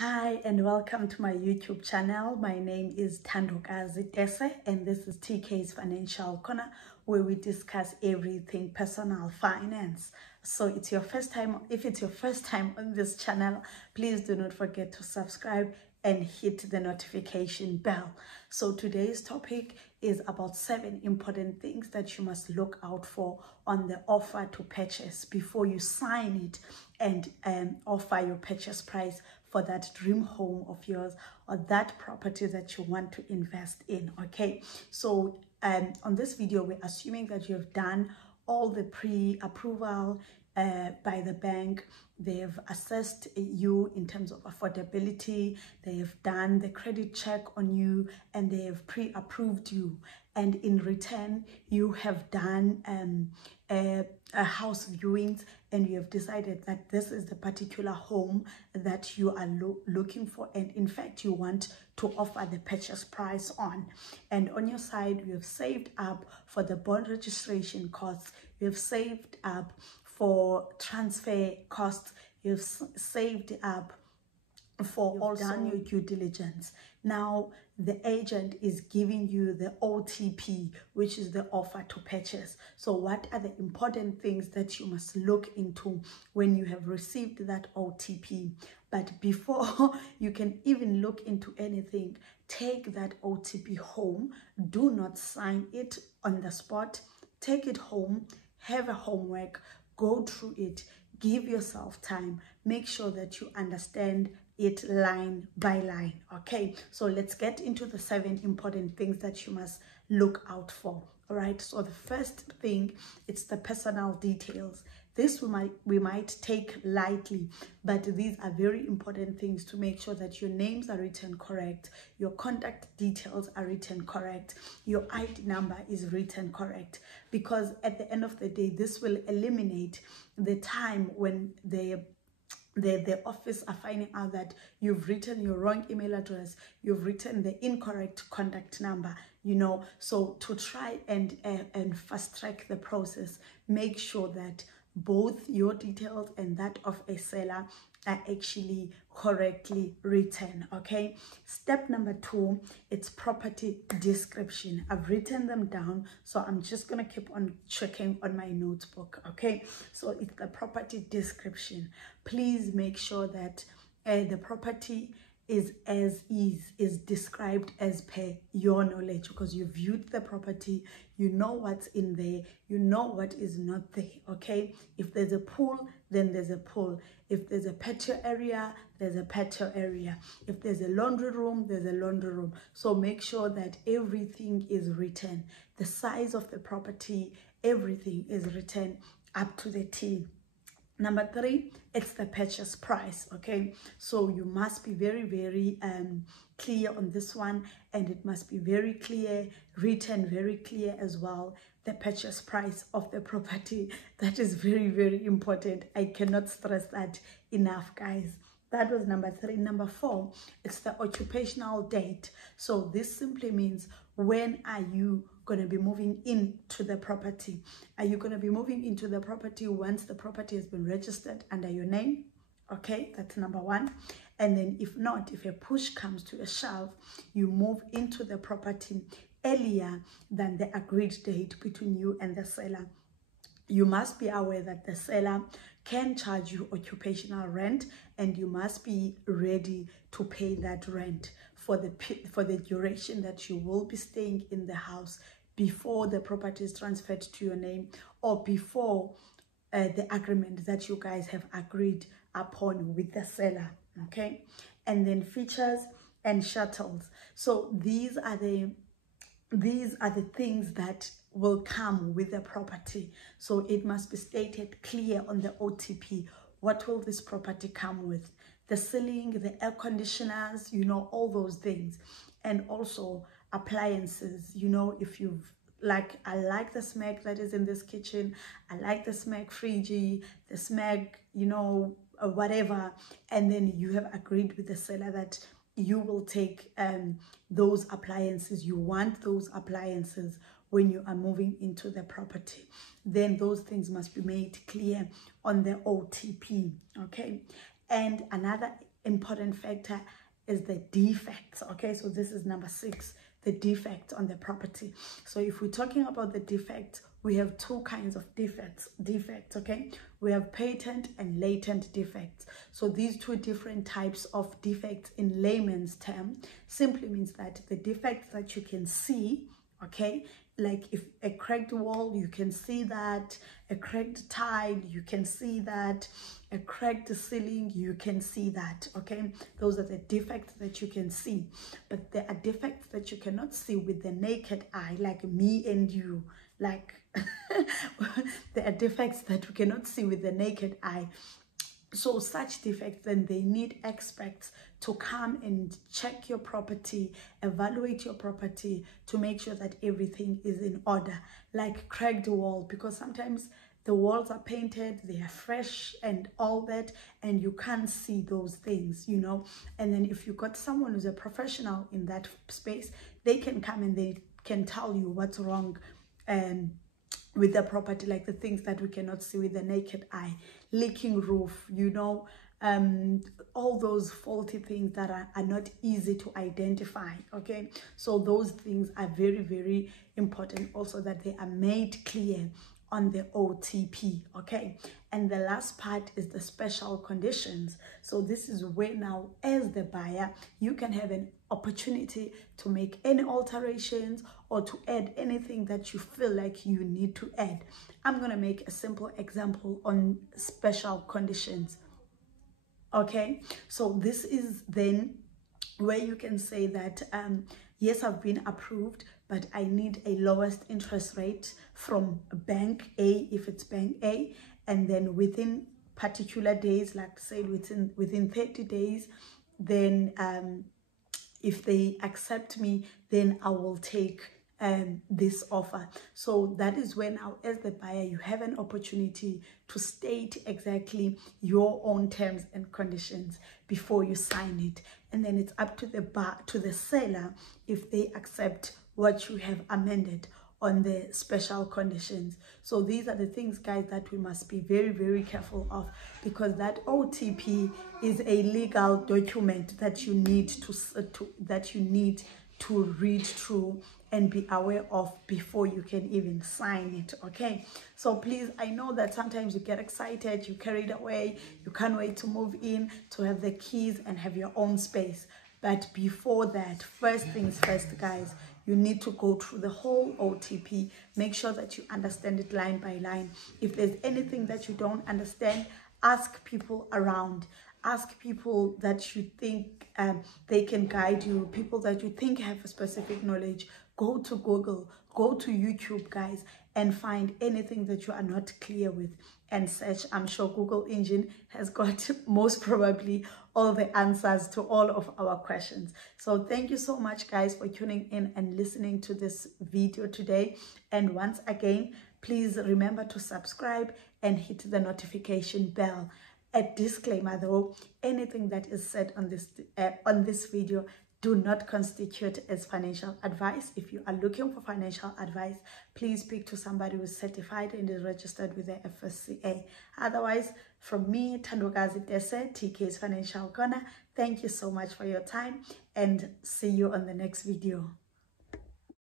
Hi and welcome to my YouTube channel. My name is Tandokazi Dese and this is TK's Financial Corner, where we discuss everything personal finance. So if it's your first time on this channel, please do not forget to subscribe and hit the notification bell. So today's topic is about 7 important things that you must look out for on the offer to purchase before you sign it and offer your purchase price for that dream home of yours or that property that you want to invest in. Okay, so on this video we're assuming that you have done all the pre-approval by the bank. They've assessed you in terms of affordability, they have done the credit check on you, and they have pre-approved you, and in return you have done a house viewings, and you have decided that this is the particular home that you are looking for, and in fact you want to offer the purchase price on. And on your side, you have saved up for the bond registration costs, you have saved up for transfer costs, you've saved up for also done your due diligence. Now the agent is giving you the OTP, which is the offer to purchase. So what are the important things that you must look into when you have received that OTP? But before you can even look into anything, take that OTP home. Do not sign it on the spot. Take it home, have a homework, go through it, give yourself time, make sure that you understand it line by line. Okay, so let's get into the 7 important things that you must look out for. All right, so the first thing, it's the personal details. This we might take lightly, but these are very important things to make sure that your names are written correct, your contact details are written correct, your ID number is written correct, because at the end of the day, this will eliminate the time when the office are finding out that you've written your wrong email address, you've written the incorrect contact number, you know. So to try and fast track the process, make sure that both your details and that of a seller are actually correctly written. Okay, step number 2, it's property description. I've written them down, so I'm just gonna keep on checking on my notebook. Okay, so it's the property description. Please make sure that the property is as is described as per your knowledge, because you viewed the property, you know what's in there, you know what is not there. Okay, if there's a pool, then there's a pool. If there's a patio area, there's a patio area. If there's a laundry room, there's a laundry room. So make sure that everything is written, the size of the property, everything is written up to the T. Number 3, it's the purchase price. Okay, so you must be very clear on this one, and it must be very clear, written very clear as well, the purchase price of the property. That is very important. I cannot stress that enough, guys. That was number 3. Number 4, it's the occupational date. So this simply means, when are you going to be moving into the property? Are you going to be moving into the property once the property has been registered under your name? Okay, that's number 1. And then if not, if a push comes to a shove, you move into the property earlier than the agreed date between you and the seller. You must be aware that the seller can charge you occupational rent, and you must be ready to pay that rent for the duration that you will be staying in the house, before the property is transferred to your name, or before the agreement that you guys have agreed upon with the seller. Okay, and then features and shuttles. So these are the things that will come with the property. So it must be stated clear on the OTP. What will this property come with? The ceiling, the air conditioners, you know, all those things. And also appliances, you know, if you've I like the smeg that is in this kitchen, I like the smeg fridge, the smeg, you know, whatever, and then you have agreed with the seller that you will take those appliances, you want those appliances when you are moving into the property, then those things must be made clear on the OTP. Okay, and another important factor is the defects. Okay, so this is number 6, the defect on the property. So if we're talking about the defect, we have 2 kinds of defects. Okay, we have patent and latent defects. So these 2 different types of defects in layman's term simply means that the defects that you can see, okay, like if a cracked wall, you can see that, a cracked tile, you can see that, a cracked ceiling, you can see that. Okay, those are the defects that you can see. But there are defects that you cannot see with the naked eye, like me and you. Like there are defects that we cannot see with the naked eye. So such defects, then they need experts to come and check your property, evaluate your property to make sure that everything is in order. Like cracked wall, because sometimes the walls are painted, they are fresh and all that, and you can't see those things, you know. And then if you got someone who's a professional in that space, they can come and they can tell you what's wrong with the property, like the things that we cannot see with the naked eye. Leaking roof, you know, all those faulty things that are not easy to identify. Okay, so those things are very, very important also, that they are made clear on the OTP. Okay, and the last part is the special conditions. So this is where now, as the buyer, you can have an opportunity to make any alterations or to add anything that you feel like you need to add. I'm going to make a simple example on special conditions. Okay, so this is then where you can say that yes, I've been approved, but I need a lowest interest rate from bank A, if it's bank A, and then within particular days, like say within 30 days, then if they accept me, then I will take this offer. So that is when now, as the buyer, you have an opportunity to state exactly your own terms and conditions before you sign it, and then it's up to the seller if they accept what you have amended on the special conditions. So these are the things, guys, that we must be very, very careful of, because that OTP is a legal document that you need to read through and be aware of before you can even sign it. Okay, so please, I know that sometimes you get excited, you carried away, you can't wait to move in, to have the keys and have your own space. But before that, first things first, guys, you need to go through the whole OTP. Make sure that you understand it line by line. If there's anything that you don't understand, ask people around. Ask people that you think they can guide you, people that you think have a specific knowledge. Go to Google, go to YouTube, guys, and find anything that you are not clear with and search. I'm sure Google engine has got most probably all the answers to all of our questions. So thank you so much, guys, for tuning in and listening to this video today. And once again, please remember to subscribe and hit the notification bell. A disclaimer though, anything that is said on this video do not constitute as financial advice. If you are looking for financial advice, please speak to somebody who is certified and is registered with the FSCA. Otherwise, from me, Thandokazi Dese, TK's Financial Corner, thank you so much for your time and see you on the next video.